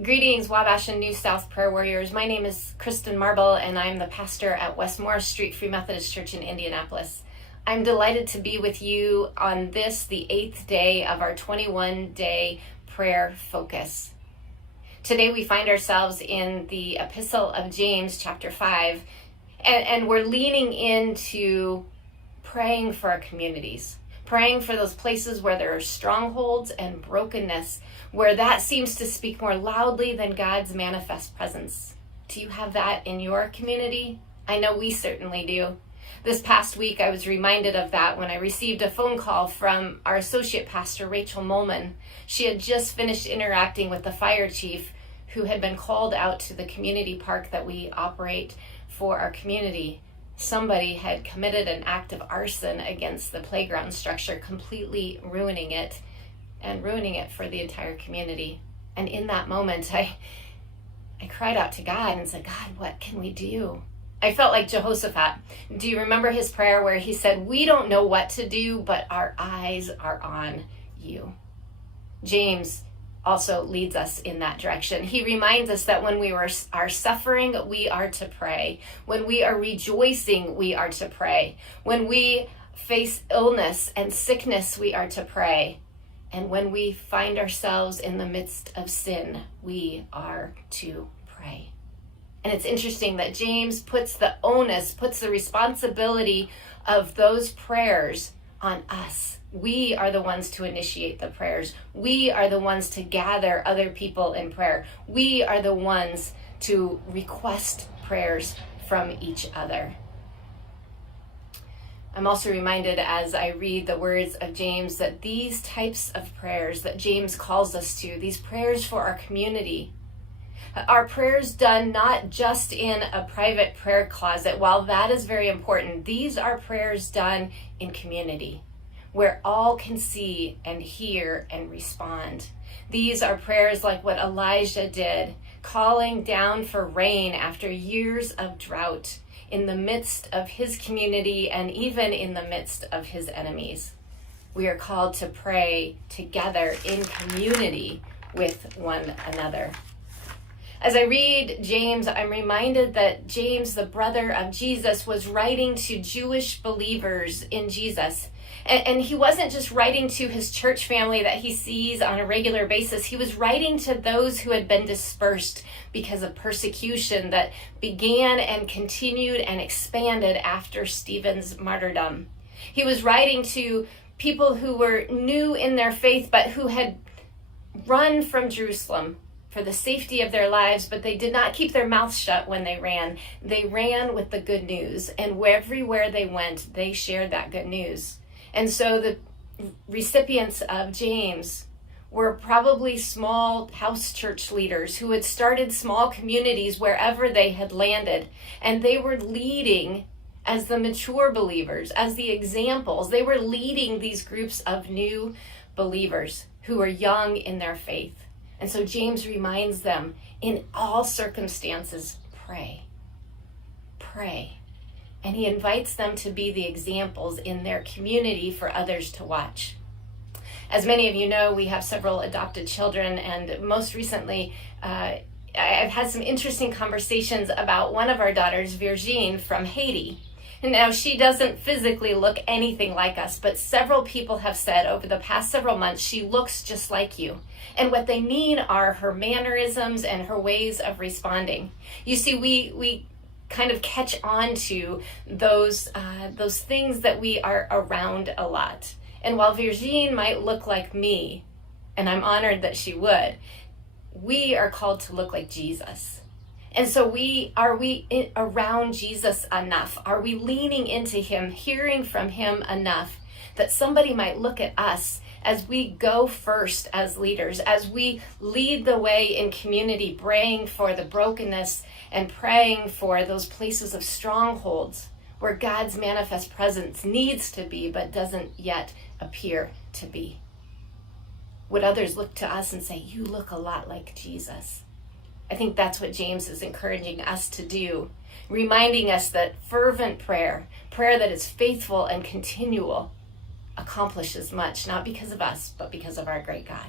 Greetings, Wabash and New South Prayer Warriors. My name is Kristen Marble, and I'm the pastor at West Morris Street Free Methodist Church in Indianapolis. I'm delighted to be with you on this, the 8th day of our 21-day prayer focus. Today we find ourselves in the Epistle of James, chapter 5, and we're leaning into praying for our communities. Praying for those places where there are strongholds and brokenness, where that seems to speak more loudly than God's manifest presence. Do you have that in your community? I know we certainly do. This past week, I was reminded of that when I received a phone call from our associate pastor, Rachel Molman. She had just finished interacting with the fire chief who had been called out to the community park that we operate for our community. Somebody had committed an act of arson against the playground structure, completely ruining it for the entire community. And in that moment, I cried out to God and said, God, what can we do? I felt like Jehoshaphat. Do you remember his prayer where he said, we don't know what to do, but our eyes are on you? James also leads us in that direction. He reminds us that when we are suffering, we are to pray. When we are rejoicing, we are to pray. When we face illness and sickness, we are to pray. And when we find ourselves in the midst of sin, we are to pray. And it's interesting that James puts the onus, puts the responsibility of those prayers on us. We are the ones to initiate the prayers. We are the ones to gather other people in prayer. We are the ones to request prayers from each other. I'm also reminded as I read the words of James that these types of prayers that James calls us to, these prayers for our community, are prayers done not just in a private prayer closet. While that is very important, these are prayers done in community, where all can see and hear and respond. These are prayers like what Elijah did, calling down for rain after years of drought in the midst of his community and even in the midst of his enemies. We are called to pray together in community with one another. As I read James, I'm reminded that James, the brother of Jesus, was writing to Jewish believers in Jesus. And he wasn't just writing to his church family that he sees on a regular basis. He was writing to those who had been dispersed because of persecution that began and continued and expanded after Stephen's martyrdom. He was writing to people who were new in their faith, but who had run from Jerusalem for the safety of their lives, but they did not keep their mouths shut when they ran. They ran with the good news, and everywhere they went, they shared that good news. And so the recipients of James were probably small house church leaders who had started small communities wherever they had landed, and they were leading as the mature believers, as the examples. They were leading these groups of new believers who were young in their faith. And so James reminds them, in all circumstances, pray. Pray. And he invites them to be the examples in their community for others to watch. As many of you know, we have several adopted children, and most recently, I've had some interesting conversations about one of our daughters, Virginie, from Haiti. And now she doesn't physically look anything like us, but several people have said over the past several months, she looks just like you. And what they mean are her mannerisms and her ways of responding. You see, we kind of catch on to those things that we are around a lot. And while Virginie might look like me, and I'm honored that she would, we are called to look like Jesus. And so are we around Jesus enough? Are we leaning into him, hearing from him enough that somebody might look at us as we go first as leaders, as we lead the way in community, praying for the brokenness and praying for those places of strongholds where God's manifest presence needs to be but doesn't yet appear to be? Would others look to us and say, you look a lot like Jesus? I think that's what James is encouraging us to do, reminding us that fervent prayer that is faithful and continual, accomplishes much, not because of us, but because of our great God.